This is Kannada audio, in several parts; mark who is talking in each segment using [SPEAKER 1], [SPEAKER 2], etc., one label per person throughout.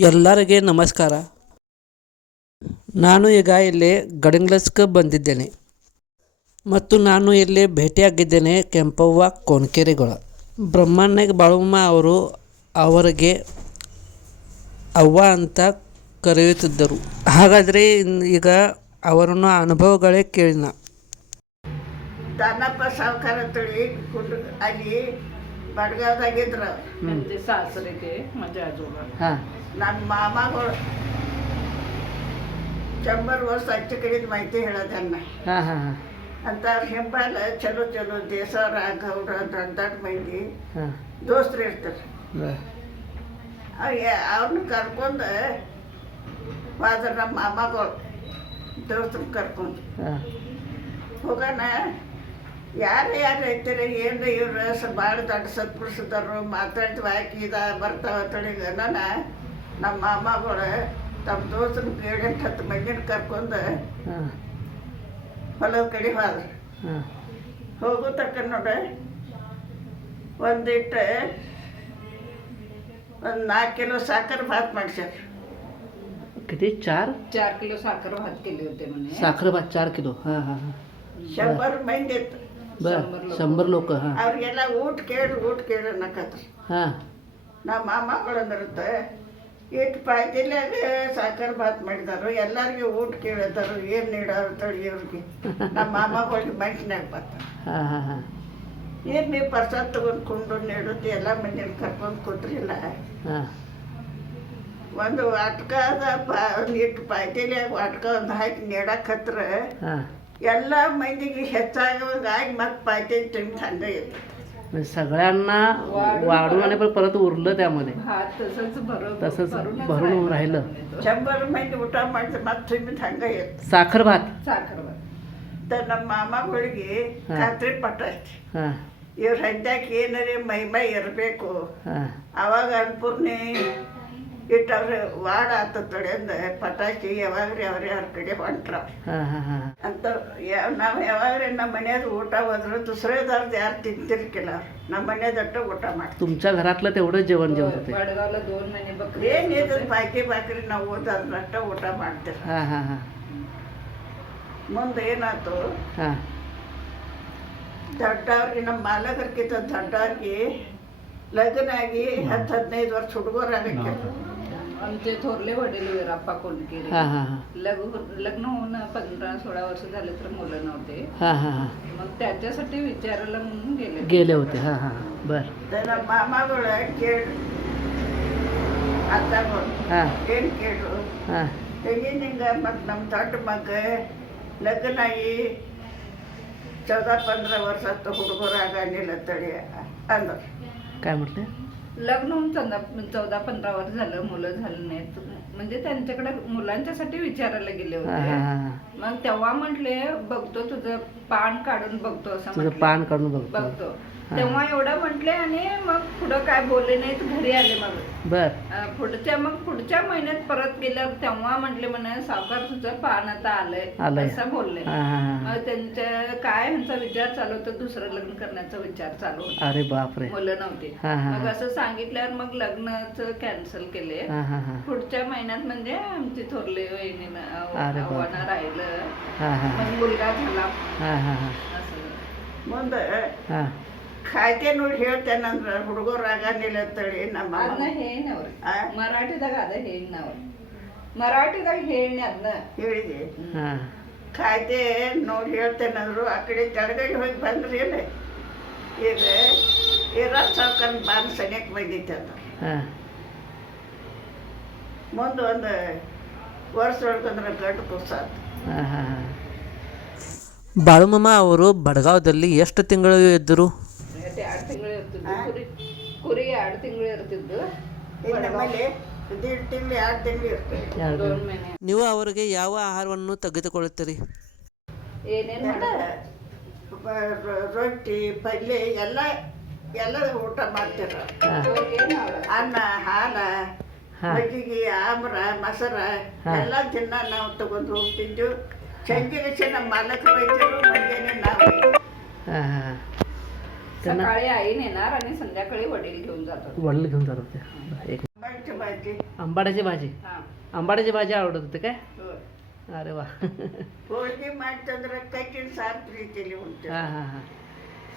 [SPEAKER 1] ಎಲ್ಲರಿಗೆ ನಮಸ್ಕಾರ. ನಾನು ಈಗ ಇಲ್ಲಿ ಗಡಿಂಗ್ಲಸ್ಗೆ ಬಂದಿದ್ದೇನೆ. ಮತ್ತು ನಾನು ಇಲ್ಲಿ ಭೇಟಿಯಾಗಿದ್ದೇನೆ ಕೆಂಪವ್ವ ಕೋನ್ಕೆರೆಗಳ ಬ್ರಹ್ಮಣ್ಯಗೆ ಬಾಳಮ್ಮ ಅವರು ಅವರಿಗೆ ಅವ್ವ ಅಂತ ಕರೆಯುತ್ತಿದ್ದರು. ಹಾಗಾದರೆ ಈಗ ಅವರನ್ನು ಅನುಭವಗಳೇ ಕೇಳಿನ.
[SPEAKER 2] ಬಡ್ಗಾವ್ದಾಗಿದ್ರ
[SPEAKER 3] ನಮ್ದು ಸಾಸರಿಗೆ ಮಜಾ ಆಜೋಗ
[SPEAKER 1] ಹಾ.
[SPEAKER 2] ನನ್ನ ಮಾಮಗಳು ಚಂಬರ್ ವರ್ಷ ಹಚ್ಚ ಕಡೆದ ಮಾಹಿತಿ ಹೇಳೋದನ್ನ
[SPEAKER 1] ಹಾ ಹಾ ಹಾ.
[SPEAKER 2] ಅಂತ ಹೆಬ್ಬಾಲ ಚಲೋ ಚಲೋ ದೇಶ ರಾಘವ್ರ ದಂತಾಟ ಮಂದಿ
[SPEAKER 1] ಹಾ.
[SPEAKER 2] ದೋಸ್ತರು ಇರ್ತಾರೆ. ಬ- ಅವ್ರನ್ನ ಕರ್ಕೊಂಡು ಫಾದರ್ ನಮ್ಮ ಮಾಮಗಳು ದೋಸ್ತರು ಕರ್ಕೊಂಡು ಹೋಗೋಣ. ಯಾರು ಯಾರು ಐತಾರೆ ಏನು ಇವ್ರು ಸ ಭಾಳ ದೊಡ್ಡ ಸತ್ಪುರುಷದರು ಮಾತಾಡ್ತೀವಿ ಹಾಕಿ ಇದ ಬರ್ತಾವ ತಳಿಗ ನಾನು ನಮ್ಮ ಮಾಮಗಳು ತಮ್ಮ ದೋಸ್ತನ ಏಳೆಂಟು ಹತ್ತು ಮಂದಿನ ಕರ್ಕೊಂಡು
[SPEAKER 1] ಹಾಂ
[SPEAKER 2] ಹೊಲದ ಕಡೆ ಹೋದ್ರು
[SPEAKER 1] ಹಾಂ
[SPEAKER 2] ಹೋಗೋ ತಕ್ಕ ನೋಡ ಒಂದಿಟ್ಟು ಒಂದು ನಾಲ್ಕು ಕಿಲೋ ಸಾಕರ್ ಭಾತ್ ಮಾಡ್ಸ್ಯಾರ
[SPEAKER 1] किती चार
[SPEAKER 3] चार किलो साखर भात केली होते म्हणे
[SPEAKER 1] साखर भात चार किलो हां हां हां
[SPEAKER 2] ಶಂಬರ್ ಮಂದಿ
[SPEAKER 1] ಬ ಶಂಬರ್ ಲೋಕ
[SPEAKER 2] ಅವ್ರಿಗೆಲ್ಲ ಊಟ ಕೇಳಿ ಊಟ ಕೇಳಿ ಅನ್ನಕತ್ರಿ.
[SPEAKER 1] ಹಾಂ.
[SPEAKER 2] ನಮ್ಮ ಮಾಮಗಳು ಅಂದಿರುತ್ತೆ. ಇಟ್ಟು ಪಾಯ್ತಿಲ್ಲೇ ಸಾಕಾರ ಬಾತ್ ಮಾಡಿದಾರು? ಎಲ್ಲರಿಗೂ ಊಟ ಕೇಳಿದಾರು ಏನು ನೀಡೋರು ತಳಿ ಇವ್ರಿಗೆ. ನಮ್ಮ ಮಾಮಗಳಿಗೆ ಮನುಷ್ಯನಾಗ ಬರ್ತಾರೆ.
[SPEAKER 1] ಹಾಂ ಹಾಂ
[SPEAKER 2] ಏನು ನೀವು ಪ್ರಸಾದ ತಗೊಂಡ್ಕೊಂಡು ನೀಡುತ್ತೆ ಎಲ್ಲ ಮಂದಿನ ಕರ್ಕೊಂಡು
[SPEAKER 1] ಕೊಟ್ರಿಲ್ಲ
[SPEAKER 2] ಒಂದು ಅಟ್ಕ ಅದ ಪಾ ಒಂದು ಇಟ್ಟು ಪಾಯ್ತಿಲೆ ವಾಟ್ಕ ಒಂದು ಹಾಕಿ ನೀಡಕ್ಕೆ
[SPEAKER 1] ಹತ್ರ
[SPEAKER 2] ಎಲ್ಲ ಮಂದಿಗೆ ಹೆಚ್ಚಾಗಿ ಮತ್ತೆ ಪಾಯ್ತಿ ತಿಂದು ಹಂಗೆ ಇತ್ತು
[SPEAKER 1] म्हणजे सगळ्यांना वाढून आणि पण परत उरलं त्यामध्ये
[SPEAKER 3] भात तसंच भरून
[SPEAKER 1] तसंच
[SPEAKER 3] भरूनच
[SPEAKER 1] भरून
[SPEAKER 3] राहिलं
[SPEAKER 1] राहिलं.
[SPEAKER 3] म्हणे तो.
[SPEAKER 2] ಶಂಬರ್ ಮಂದಿ ಊಟ ಮಾಡಿದ್ರೆ ಮತ್ತೆ ತಿಂದು ಹಂಗೆ ಇತ್ತು
[SPEAKER 1] साखर भात
[SPEAKER 3] साखर भात
[SPEAKER 2] ತ ನಮ್ಮ ಮಾಮಗಳಿಗೆ
[SPEAKER 1] ಹಾ.
[SPEAKER 2] ಖಾತ್ರಿ ಪಟ್ಟೈತಿ
[SPEAKER 1] हां
[SPEAKER 2] ಇವ್ರ ಹಂಡ್ಯಾಕ ಏನಾರೇ ಮೈ ಮೈ ಇರಬೇಕು
[SPEAKER 1] हां
[SPEAKER 2] ಅವಾಗ ಅನ್ಪೂರ್ಣಿ ಇಟ್ಟವ್ರೆ ವಾಡ ಆತ ತೊಡೆಯಿಂದ ಪಟಾಕಿ ಯಾವಾಗ್ರಿ ಅವ್ರೆ ಅವ್ರ ಕಡೆ ಹೊಂಟ್ರ
[SPEAKER 1] हां हां हां
[SPEAKER 2] ಅಂತ ಯಾ- ನಾವು ಯಾವಾಗ್ರಿ ನಮ್ಮ ಮನ್ಯಾಗ ಊಟ ಹೋದ್ರು ದುಸರೇದಾರ್ದು ಯಾರು ತಿಂತಿರ್ಕಿಲ್ಲ ಅವ್ರು ನಮ್ಮ ಮನ್ಯಾದಟ್ಟ ಊಟ ಮಾಡ್ತೀವಿ
[SPEAKER 1] तुमच्या घरातलं तेवढं जेवण जेवत होते
[SPEAKER 3] वडगावला दोन महिने बकरी
[SPEAKER 2] ಏನಿದ್ರು ಬಾಕಿ ಬಾಕರಿ ನಾವು ಓದೋದ್ರಷ್ಟ ಊಟ ಮಾಡ್ತೀವಿ
[SPEAKER 1] हां हां हां
[SPEAKER 2] ಮುಂದೆ ಏನಾಯ್ತು
[SPEAKER 1] हां
[SPEAKER 2] ದೊಡ್ಡವ್ರಿಗೆ ನಮ್ಮ ಮಾಲಕರ್ಕಿಂತ ದೊಡ್ಡವ್ರಿಗೆ ಲಗ್ನ ಆಗಿ ಹತ್ತು ಹದಿನೈದು ವರ್ಷ ಹುಡುಗರಾಗಕ್ಕೆ
[SPEAKER 3] आमचे थोरले वडील वीराप्पा कोलकेरे.
[SPEAKER 1] हा हा हा.
[SPEAKER 3] लग्न लग्न होऊन पंधरा सोळा वर्ष झाले तर मुलं नव्हते. मग त्याच्यासाठी विचारायला म्हणून गेले
[SPEAKER 1] गेले होते हा हा हा. बर.
[SPEAKER 2] त्याला मामा डोळ्या केड आता
[SPEAKER 1] बघ
[SPEAKER 2] केळ केड केडो
[SPEAKER 1] हा.
[SPEAKER 2] त्याची निघा मग थाट मग लग्न आई चौदा पंधरा वर्षात तो आगा रागानेला तळी अंदर
[SPEAKER 1] काय म्हटलं?
[SPEAKER 3] लग्न होऊन चौदा चौदा पंधरा वर्ष झालं मुलं झालं नाहीत म्हणजे त्यांच्याकडे मुलांच्यासाठी विचारायला गेले होते मग तेव्हा म्हटले बघतो तुझं पान काढून बघतो असं
[SPEAKER 1] तुझं
[SPEAKER 3] म्हटले.
[SPEAKER 1] पान काढून बघतो
[SPEAKER 3] बघतो. तेव्हा एवढं म्हटले आणि मग पुढं काय बोलले नाहीत घरी आले मग.
[SPEAKER 1] बर.
[SPEAKER 3] पुढच्या मग पुढच्या महिन्यात परत गेल्यावर तेव्हा म्हटले म्हणे सावकार तुझं पान आता आलंय.
[SPEAKER 1] आलंय.
[SPEAKER 3] असं बोलले.
[SPEAKER 1] हां हां हां.
[SPEAKER 3] मग त्यांच्या काय ह्यांचा विचार चालू होता दुसरं लग्न करण्याचा विचार चालू होता.
[SPEAKER 1] अरे बापरे.
[SPEAKER 3] मुलं नव्हती.
[SPEAKER 1] हा, हा,
[SPEAKER 3] मग
[SPEAKER 1] हा.
[SPEAKER 3] असं सांगितल्यावर मग लग्नाचं कॅन्सल केले.
[SPEAKER 1] हां हां हां.
[SPEAKER 3] पुढच्या महिन्यात म्हणजे आमची थोरली वहिनीनं
[SPEAKER 1] अरे बापरे.
[SPEAKER 3] आव्हानं राहिलं.
[SPEAKER 1] हां हां
[SPEAKER 3] मग मुलगा झाला.
[SPEAKER 1] हां हां हां.
[SPEAKER 3] असं.
[SPEAKER 1] हां.
[SPEAKER 2] ಕಾಯ್ದೆ ನೋಡಿ ಹೇಳ್ತೇನಂದ್ರೆ ಹುಡುಗರಾಗಂಗಿಲ್ಲ ಅಂತೇಳಿ ನಮ್ಮ
[SPEAKER 3] ಅದನ್ನ
[SPEAKER 2] ಮಾಮ
[SPEAKER 3] ಹೇಳಿನವ್ರು
[SPEAKER 2] ಆ?
[SPEAKER 3] ಮರಾಠಿದಾಗ ಅದ ಹೇಳಿನವ್ರು ಮರಾಠಿದಾಗ ಹೇಳಿ ಅದನ್ನ.
[SPEAKER 2] ಹೇಳಿದೆ.
[SPEAKER 1] हां
[SPEAKER 2] ಕಾಯ್ದೆ ನೋಡಿ ಹೇಳ್ತೇನಂದ್ರು ಆ ಕಡೆ ಕೆಳಗಡೆ ಹೋಗಿ ಬಂದ್ರಿ ಇಲ್ಲ ಈಗ ಇರೋ ಸಾವ್ಕನ್ ಬಾನ್ ಸನಿಯಕ್ಕೆ ಬಂದಿತ್ತು ಅದು.
[SPEAKER 1] हां
[SPEAKER 2] ಮುಂದೆ ಒಂದು ವರ್ಷ ಹೊಡ್ಕೊಂಡ್ರೆ ಗಂಟು ಕುಸಾತು
[SPEAKER 1] ಹಾಂ ಹಾಂ ಹಾಂ.
[SPEAKER 4] ಬಾಳುಮಮ್ಮ ಅವರು ಬಡಗಾವದಲ್ಲಿ ಎಷ್ಟು ತಿಂಗಳು ಇದ್ದರು
[SPEAKER 3] ಮತ್ತೆ ಎರಡು ತಿಂಗಳು ಇರ್ತಿದ್ದು ಕುರಿ ಕುರಿ ಎರಡು ತಿಂಗಳು ಇರ್ತಿದ್ದು.
[SPEAKER 2] ನಮ್ಮಲ್ಲಿ
[SPEAKER 4] ನೀವು ಅವರಿಗೆ ಯಾವ ಆಹಾರವನ್ನು ತೆಗೆದುಕೊಳ್ಳುತ್ತೀರಿ?
[SPEAKER 2] ರೊಟ್ಟಿ ಪಲ್ಯ ಎಲ್ಲ ಎಲ್ಲ ಊಟ ಮಾಡ್ತೀರ. ಅನ್ನ ಹಾಲ ಮಜ್ಜಿಗೆ ಆಮ್ರ ಮೊಸರ ಎಲ್ಲ ದಿನ ನಾವು ತಗೊಂಡು ಹೋಗ್ತಿದ್ದು ಸಂಜೆ ನಮ್ಮ ಮಾಲಕರು ವೈದ್ಯರು ಮಧ್ಯಾಹ್ನ ನಾವು.
[SPEAKER 3] सकाळी आईने येणार आणि संध्याकाळी वडील घेऊन जातात.
[SPEAKER 1] वडील घेऊन जात होते आंबाड्याची भाजी. आंबाड्याची भाजी. आवडत होती काय? अरे वा.
[SPEAKER 2] पोळी
[SPEAKER 1] माठ रक्ताची सार
[SPEAKER 3] फ्री केली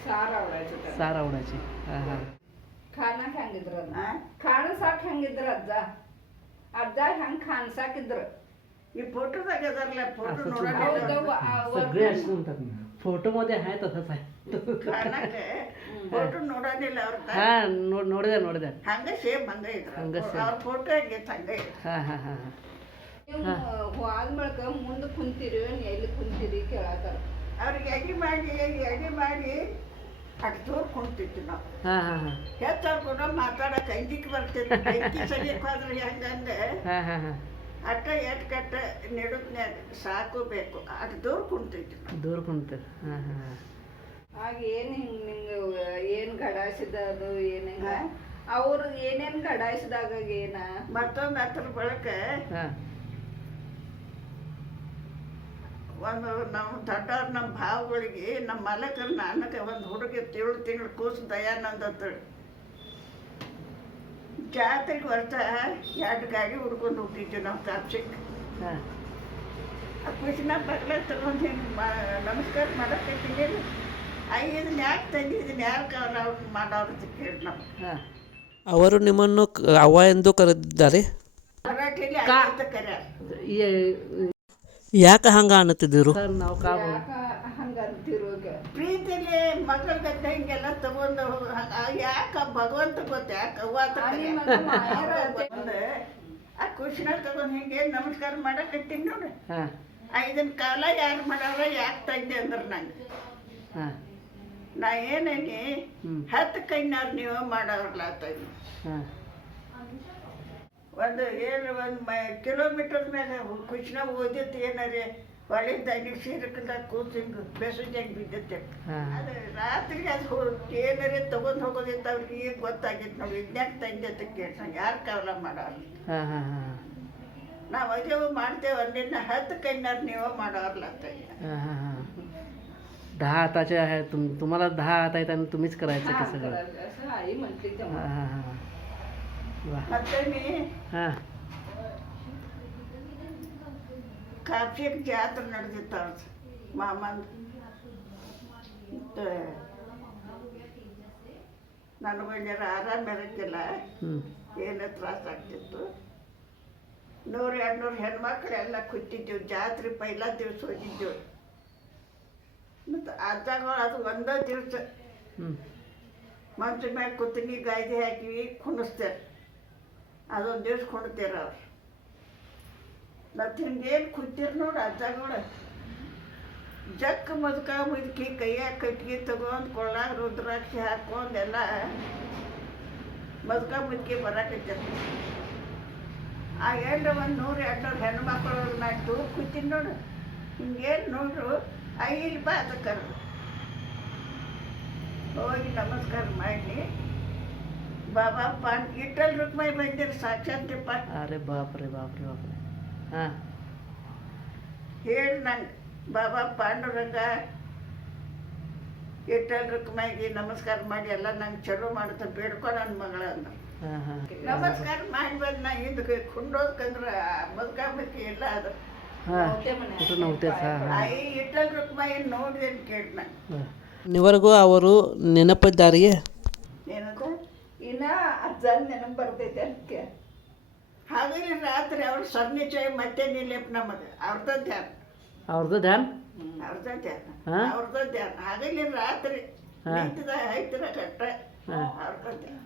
[SPEAKER 3] सार
[SPEAKER 1] सार आवडायची.
[SPEAKER 2] खाना खाण सा खान
[SPEAKER 1] सा
[SPEAKER 3] किद्र.
[SPEAKER 2] ही
[SPEAKER 3] फोटो
[SPEAKER 1] सगळे असं म्हणतात फोटोमध्ये आहे तसंच आहे
[SPEAKER 2] ಕಾಣಕ್ಕೆ ಫೋಟೋ ನೋಡೋದಿಲ್ಲ ಅವ್ರ
[SPEAKER 1] हा ನೋಡ್ ನೋಡಿದೆ ನೋಡಿದೆ
[SPEAKER 2] ಹಂಗ ಸೇಮ್ ಹಂಗ ಇದ್ರ
[SPEAKER 1] ಹಂಗ same.
[SPEAKER 2] ಅವ್ರ ಫೋಟೋ ಹೆಂಗಿತ್ತು ಹಂಗ ಇತ್ತು
[SPEAKER 1] ಹಾಂ ಹಾಂ ಹಾಂ ಹಾಂ
[SPEAKER 3] ನೀವು ಆದ್ಮೇಳಕ ಮುಂದೆ ಕುಂತೀರಿ ಏನ್ ಎಲ್ಲಿ ಕುಂತೀರಿ ಕೇಳತ್ತಾರ
[SPEAKER 2] ಅವ್ರಿಗೆ ಅಡಿ ಮಾಡಿ ಅಡಿ ಮಾಡಿ ಅಟ್ ದೂರ ಕುಂತಿತ್ತು ನಾವು
[SPEAKER 1] ಹಾಂ ಹಾಂ ಹಾಂ
[SPEAKER 2] ಹೆಚ್ಚವ್ರು ಕೂಡ ಮಾತಾಡಕ್ಕೆ ಅಂಜಿಕೆ ಬರ್ತಿತ್ತು ಬೆಂಕಿ ಸರಿಯಕ್ಕೆ ಹೋದ್ರೆ ಹೆಂಗಂದ್ರೆ
[SPEAKER 1] ಹಾಂ ಹಾಂ ಹಾಂ
[SPEAKER 2] ಅಟ್ಟ ಎಟ್ ಕಟ್ಟ ನೆಡುದ್ನ್ಯಾಗ ಸಾಕು ಬೇಕು. ಅಟ್ ದೂರ ಕುಂತೈತಿ
[SPEAKER 1] ದೂರ ಕುಂತ. ಹಾಂ ಹಾಂ.
[SPEAKER 3] ಆಗ ಏನು ಹಿಂಗೆ ನಿಂಗ ಏನು ಗಡಾಯಿಸಿದ ಅದು ಏನು? ಅವ್ರು ಏನೇನು ಗಡಾಯಿಸಿದಾಗ ಏನ?
[SPEAKER 2] ಮತ್ತೊಂದು ಅದ್ರ ಬಳಕ
[SPEAKER 1] ಹಾಂ.
[SPEAKER 2] ಒಂದು ನಮ್ಮ ದೊಡ್ಡವ್ರು ನಮ್ಮ ಭಾವಗಳಿಗೆ ನಮ್ಮ ಮಲಕರು ನನಗೆ ಒಂದು ಹುಡುಗಿ ಏಳು ತಿಂಗಳು ಕೂಸು ದಯಾನಂದ ಅಂತೇಳಿ ಜಾತ್ರೆಗೆ ಬರ್ತಾ ಎರಡು ಗಾಡಿ ಹುಡ್ಕೊಂಡು ಹೋಗ್ತಿದ್ವಿ ನಾವು ತಾಪ್ಸಿಗೆ
[SPEAKER 1] ಹಾಂ.
[SPEAKER 2] ಆ ಖುಷಿನ ಬಗ್ಲ ತಗೊಂಡು ಹಿಂಗೆ ಮಾ ನಮಸ್ಕಾರ ಮಾಡಕ್ಕೆ ಐ ಇದನ್ನ ಯಾಕೆ ತಂದಿದ್ದೀನಿ ಯಾರು ಯಾಕೆ ಅವ್ರು ಮಾಡೋರು ಅಂತ ಕೇಳಿ ನಾವು.
[SPEAKER 1] ಹಾಂ.
[SPEAKER 4] ಅವರು ನಿಮ್ಮನ್ನು ಕ- ಅವ್ವ ಎಂದು ಕರೆದಿದ್ದಾರೆ.
[SPEAKER 2] ಮರಾಠಿಲಿ ಅಂತ
[SPEAKER 4] ಯಾಕೆ ಹಂಗ ಅನ್ನುತ್ತಿದ್ದರು?
[SPEAKER 1] ನಾವು ಕಾ
[SPEAKER 3] ಯಾಕ ಹಂಗ ಅಂತಿರೋಗ.
[SPEAKER 2] ಪ್ರೀತಿಲಿ ಮಗಳ ಗದ್ದೆ ಹಿಂಗೆಲ್ಲ ತಗೊಂಡು ಯಾಕ ಭಗವಂತ ಗೊತ್ತ? ಯಾಕೆ ಅಂದ್ರೆ. ಆ ಖುಷಿನ ತಗೊಂಡು ಹಿಂಗೆ ನಮಸ್ಕಾರ ಮಾಡಕತ್ತೀನಿ ನೋಡಿ. ಇದನ್ನ ಕಾಲ ಯಾರು ಮಾಡಾರ ಯಾಕೆ ತಂದೆ ಅಂದ್ರೆ ನಂಗೆ.
[SPEAKER 1] ಹಾಂ.
[SPEAKER 2] ನಾ ಏನೇನಿ? ಹತ್ತು ಕೈನಾರು ನೀವು ಮಾಡೋರ್ಲ ತಂದೆ
[SPEAKER 1] ಹಾಂ.
[SPEAKER 2] ಒಂದು ಏನು ಒಂದು ಮ ಕಿಲೋಮೀಟರ್ ಮೇಲೆ ಕೃಷ್ಣ ಓದಿತ್ತು ಏನಾರೇ? ಹೊಳಿದ್ದಾಗ ಸೀರಕಂದ ಕೂಸಿಂಗ್ ಬೆಸಜಂಗೆ ಬಿದ್ದತ್ತೆ
[SPEAKER 1] ಹಾಂ
[SPEAKER 2] ಅದು ರಾತ್ರಿಗೆ ಅದು ಹೋ- ಏನಾರೇ ತಗೊಂಡು ಹೋಗೋದಿತ್ತು ಅವ್ರಿಗೆ ಈಗ ಗೊತ್ತಾಗಿತ್ತು ನೋಡಿ ವಿಜ್ಞಾನ ತಂದೆ ಅಂತ ಕೇಳ್ಸಂಗೆ ಯಾರು ಕಾವಲ ಮಾಡೋರು
[SPEAKER 1] ಹಾಂ ಹಾಂ ಹಾಂ
[SPEAKER 2] ನಾವು ಅದೇವು ಮಾಡ್ತೇವೆ ಅಲ್ಲಿಂದ ಹತ್ತು ಕೈನಾರು ನೀವು ಮಾಡೋರ್ಲ ತಂದೆ
[SPEAKER 1] हां हां हां दहा हाताचे आहे तुम तुम्हाला दहा हात आहेत आणि तुम्हीच करायचं
[SPEAKER 3] हा,
[SPEAKER 1] की सगळं
[SPEAKER 3] करायचं. असं आई म्हटली तेव्हा
[SPEAKER 1] हां हां हां वा
[SPEAKER 2] Kafir tiyatro nagtitarts. Maman. Ito eh. ನನಗೂ ಆರ
[SPEAKER 1] ಮೆರಕಿಲ್ಲ
[SPEAKER 2] ಏನು ತ್ರಾಸ ಆಗ್ತಿತ್ತು ನೂರು ಎರಡುನೂರು ಹೆಣ್ಮಕ್ಳೆಲ್ಲ ಕುತ್ತಿದ್ದೆವು ಜಾತ್ರೆ ಪೈಲ ದಿವಸ ಹೋಗಿದ್ದೆವು ಮತ್ತು ಅಜ್ಜಗಳು ಅದು ಒಂದೇ ದಿವಸ ಮಂಚ ಮೇಲೆ ಕುತ್ತಿಗೆ ಗಾಯ್ದೆ ಹಾಕಿವಿ ಕುಣಿಸ್ತಾರೆ ಅದೊಂದು ದಿವ್ಸ ಕುಣಿತೀರ ಅವ್ರು ಮತ್ತು ಹಿಂಗೇನು ಕೂತಿರ್ ನೋಡಿ ಅಜ್ಜಗಳು ಜಕ್ಕ ಮದ್ಕ ಮುದ್ಕಿ ಕೈಯಾಗ ಕಟ್ಗೆ ತಗೊಂಡು ಕೊಳ್ಳಾಗ ರುದ್ರಾಕ್ಷಿ ಹಾಕೊಂಡೆಲ್ಲ ಮದ್ಕ ಮುದ್ಕಿ ಬರಾಕೈತಿ ಆ ಎಂಡ ಒಂದು ನೂರು ಎರಡು ನೂರು ಹೆಣ್ಮಕ್ಳು ನಾ ದೂರ ಕೂತೀನಿ ನೋಡು ಹಿಂಗೇನು ನೋಡ್ರು ಐದು ಬಾ ಅದಕ್ಕೆ ಹೋಗಿ ನಮಸ್ಕಾರ ಮಾಡಿ ಬಾಬಾ ಪಾನ್ ಇಟ್ಟಲ್ ರುಕ್ಮೈ ಬಂದಿರ ಸಾಕ್ಷಾತ್ರಿಪ್ಪ
[SPEAKER 1] अरे बाप रे बाप रे बाप रे ಹಾಂ.
[SPEAKER 2] ಹೇಳಿ ನಂಗೆ ಬಾಬಾ ಪಾಂಡುರಂಗ ಇಟ್ಟಲ್ರ ಮೈಗೆ ನಮಸ್ಕಾರ ಮಾಡಿ ಎಲ್ಲ ನಂಗೆ ಚಲೋ ಮಾಡುತ್ತೆ ಬೇಡ್ಕೊ ನನ್ನ ಮಗಳ
[SPEAKER 1] ಅಂದ್ರೆ
[SPEAKER 2] ನಮಸ್ಕಾರ ಮಾಡಿ ಬಂದು ನಾ ಹಿಂದಕ್ಕೆ ಕುಂಡೋದ್ಕಂದ್ರೆ ಮದ್ಕಾಬೇಕಿ ಎಲ್ಲ ಅದು. ಆಯಿ ಇಟ್ಟಲ್ ರುಕ್ಮಾಯಿ ನೋಡಿ ಅಂತ ಕೇಳಿ ನಂಗೆ.
[SPEAKER 4] ನಿವರೆಗೂ ಅವರು ನೆನಪಿದ್ದಾರೆಯೇ?
[SPEAKER 2] ಏನದು
[SPEAKER 3] ಇನ್ನ ಅಜ್ಜನ ನೆನಪು ಬರ್ತೈತೆ ಅಂತ
[SPEAKER 2] ಹಾಗಾಗಿ ರಾತ್ರಿ ಅವ್ರ ಸನ್ನಿಚಯ ಮತ್ತೆ ನಿಲ್ಲೇಪ್ ನಮಗೆ. ಅವ್ರದ್ದು ಧ್ಯಾನ.
[SPEAKER 1] ಅವ್ರದ್ದು ಧ್ಯಾನ?
[SPEAKER 2] ಅವ್ರದ್ದು ಧ್ಯಾನ.
[SPEAKER 1] ಅವ್ರದ್ದು
[SPEAKER 2] ಅವ್ರದ ಧ್ಯಾನ. ಹಾಗಾಗಿ ರಾತ್ರಿ
[SPEAKER 1] ಹಾ.
[SPEAKER 2] ನಿಂತಿದ ಐತಿರ ಕಟ್ಟ.
[SPEAKER 1] ಹಾಂ.
[SPEAKER 2] ಅವ್ರದ ಧ್ಯಾನ.